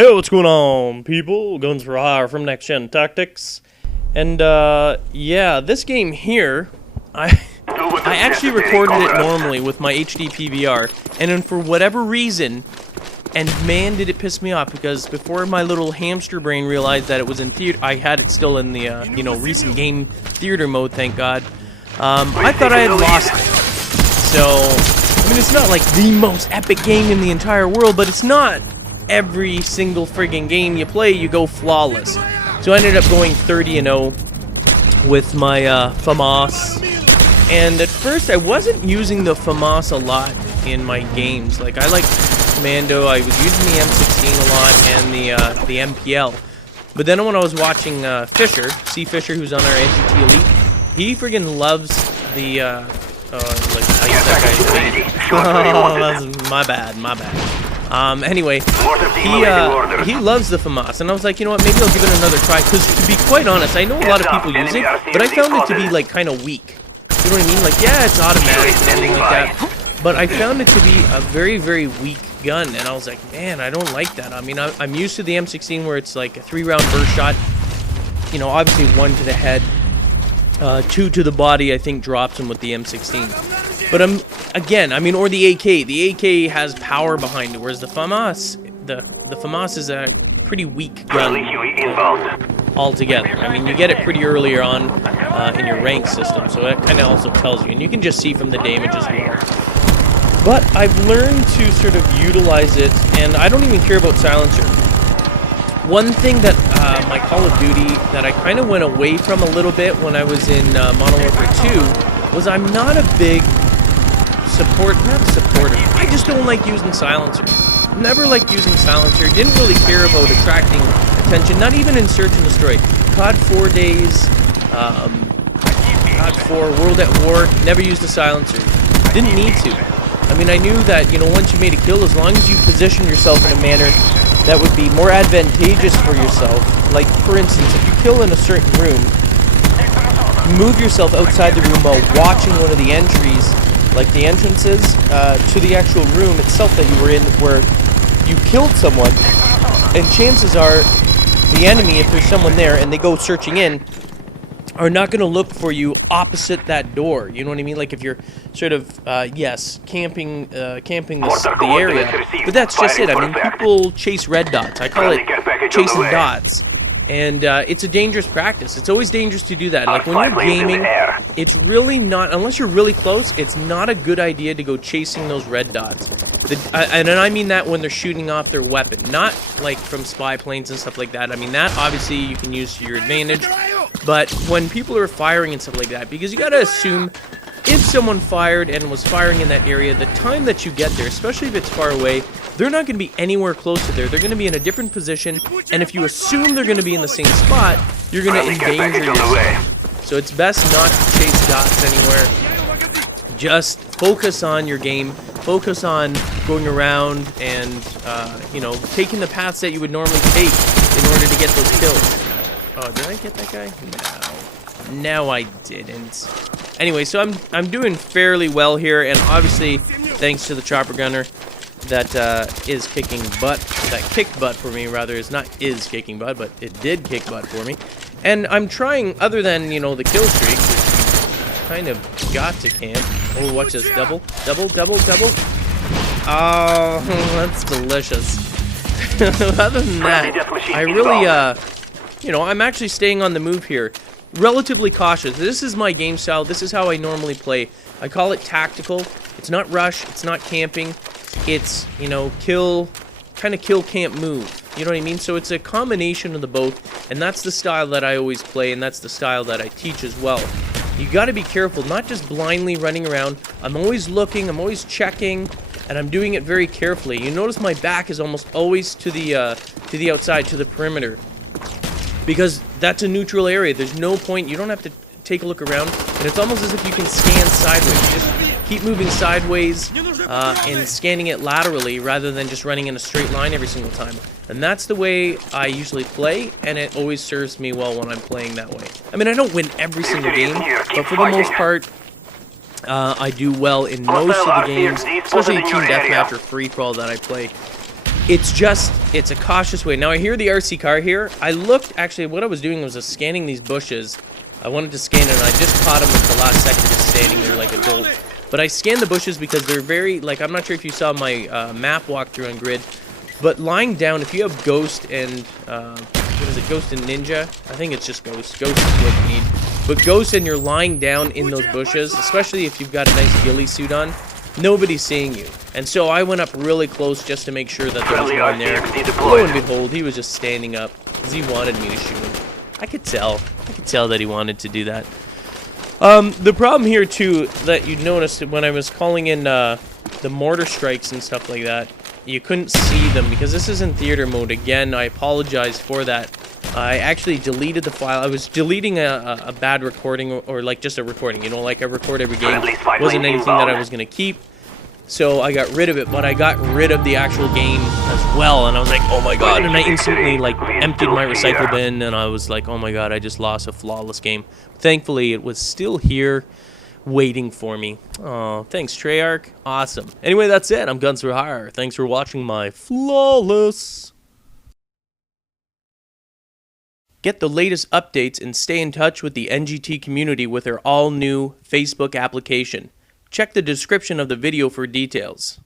Hey, what's going on, people? Guns for Hire from NextGenTactics. And, yeah, this game here, I actually recorded it normally with my HD PVR, and then for whatever reason, and man did it piss me off, because before my little hamster brain realized that it was in theater, I had it still in the, recent game theater mode, thank God. I thought I had lost it. So, I mean, it's not like the most epic game in the entire world, but it's not every single friggin' game you play, you go flawless. So I ended up going 30-0 with my FAMAS. And at first, I wasn't using the FAMAS a lot in my games. Like, I like Commando, I was using the M16 a lot, and the MPL. But then when I was watching Fisher, C. Fisher, who's on our NGT Elite, he friggin' loves the, like, I guess that guy's oh, that's my bad. Anyway, he loves the FAMAS, and I was like, you know what, maybe I'll give it another try, because to be quite honest, I know a lot of people use it, but I found it to be, like, kind of weak. You know what I mean? Like, yeah, it's automatic and everything like that, but I found it to be a very, very weak gun, and I was like, man, I don't like that. I mean, I'm used to the M16 where it's like a 3-round burst shot, you know, obviously 1 to the head, 2 to the body, I think, drops him with the M16. But again, I mean, or the AK. The AK has power behind it, whereas the FAMAS, the FAMAS is a pretty weak gun altogether. I mean, you get it pretty earlier on in your rank system, so that kind of also tells you, and you can just see from the damage as well. But I've learned to sort of utilize it, and I don't even care about silencer. One thing that my Call of Duty that I kind of went away from a little bit when I was in Modern Warfare 2 was I'm not a big not supporter. I just don't like using silencer. Never liked using silencer. Didn't really care about attracting attention, not even in Search and Destroy. COD 4 days, COD 4, World at War, never used a silencer. Didn't need to. I mean, I knew that, you know, once you made a kill, as long as you position yourself in a manner that would be more advantageous for yourself. Like, for instance, if you kill in a certain room, move yourself outside the room while watching one of the entries, like the entrances to the actual room itself that you were in, where you killed someone, and chances are the enemy, if there's someone there and they go searching in, are not going to look for you opposite that door. You know what I mean? Like if you're sort of, yes, camping the area. But that's just it. I mean, people chase red dots. I call it chasing dots. And it's a dangerous practice. It's always dangerous to do that. Like when you're gaming, it's really not, unless you're really close, it's not a good idea to go chasing those red dots. And I mean that when they're shooting off their weapon, not like from spy planes and stuff like that. I mean that obviously you can use to your advantage. But when people are firing and stuff like that, because you gotta assume if someone fired and was firing in that area, the time that you get there, especially if it's far away, they're not going to be anywhere close to there. They're going to be in a different position, and if you assume they're going to be in the same spot, you're going to endanger yourself. So it's best not to chase dots anywhere. Just focus on your game. Focus on going around and, you know, taking the paths that you would normally take in order to get those kills. Oh, did I get that guy? No, I didn't. Anyway, so I'm doing fairly well here, and obviously, thanks to the chopper gunner that is kicking butt, that kicked butt for me, rather, is not is kicking butt, but it did kick butt for me. And I'm trying, other than, you know, the kill streak, which kind of got to camp. Oh, watch this, double. Oh, that's delicious. Other than that, I really, you know, I'm actually staying on the move here. Relatively cautious. This is my game style. This is how I normally play. I call it tactical. It's not rush. It's not camping. It's, you know, kill, camp, move. You know what I mean? So it's a combination of the both, and that's the style that I always play, and that's the style that I teach as well. You got to be careful, not just blindly running around. I'm always looking. I'm always checking, and I'm doing it very carefully. You notice my back is almost always to the outside, to the perimeter. Because that's a neutral area. There's no point. You don't have to take a look around. And it's almost as if you can scan sideways. Just keep moving sideways and scanning it laterally rather than just running in a straight line every single time. And that's the way I usually play, and it always serves me well when I'm playing that way. I mean, I don't win every single game, but for the most part, I do well in most of the games, especially the team deathmatch or free-for-all that I play. it's a cautious way. Now I hear the RC car here. I looked, actually what I was doing was scanning these bushes. I wanted to scan it and I just caught him at the last second just standing there like a dolt. But I scanned the bushes because they're very, like, I'm not sure if you saw my map walkthrough on Grid, but lying down, if you have Ghost and, what is it, Ghost and Ninja? I think it's just Ghost. Ghost is what you need. But Ghost and you're lying down in those bushes, especially if you've got a nice ghillie suit on, nobody's seeing you. And so I went up really close just to make sure that there was no one there. Lo and behold, he was just standing up because he wanted me to shoot him. I could tell that he wanted to do that. The problem here too that you noticed when I was calling in the mortar strikes and stuff like that, you couldn't see them because this is in theater mode. Again, I apologize for that. I actually deleted the file. I was deleting a bad recording or like just a recording, you know, like I record every game. It wasn't anything that I was going to keep. So I got rid of it, but I got rid of the actual game as well, and I was like, oh my god, and I instantly like emptied my recycle bin, and I was like, oh my god, I just lost a flawless game. Thankfully, it was still here waiting for me. Oh, thanks, Treyarch. Awesome. Anyway, that's it. I'm Guns for Hire. Thanks for watching my flawless. Get the latest updates and stay in touch with the NGT community with their all-new Facebook application. Check the description of the video for details.